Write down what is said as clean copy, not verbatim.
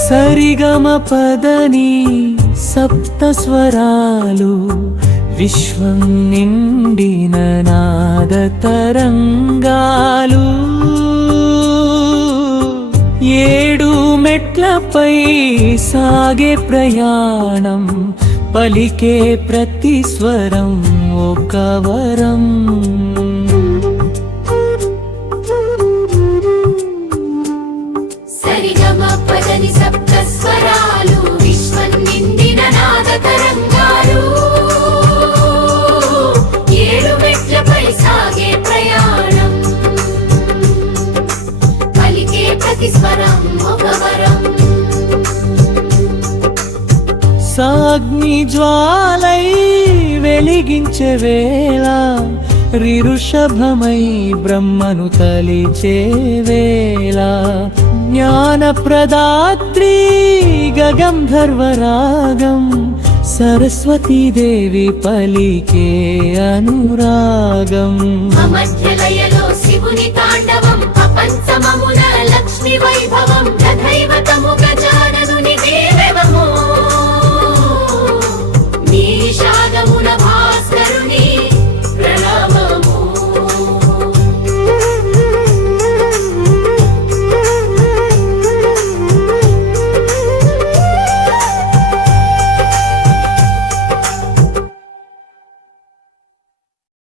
సరిగమ పదని సప్త స్వరాలు విశ్వం నిండిన నాద తరంగాలు ఏడు మెట్లపై సాగే ప్రయాణం పలికే ప్రతి స్వరం ఒక వరం సరిగమ పదని సప్త స్వరాలు విశ్వం నిండిన నాద తరంగాలు ఏడు మెట్లపై సాగే ప్రయాణం పలికే ప్రతి స్వరం ఒక వరం సాగ్ని జ్వాలై వెలిగించే వేళ రిరుషభమై బ్రహ్మను తలిచే వేళ జ్ఞానప్రదాత్రి గగంధర్వరాగం సరస్వతీదేవి పలికే అనురాగం మధ్యలయలో శివుని తాండవం ప్రపంచమ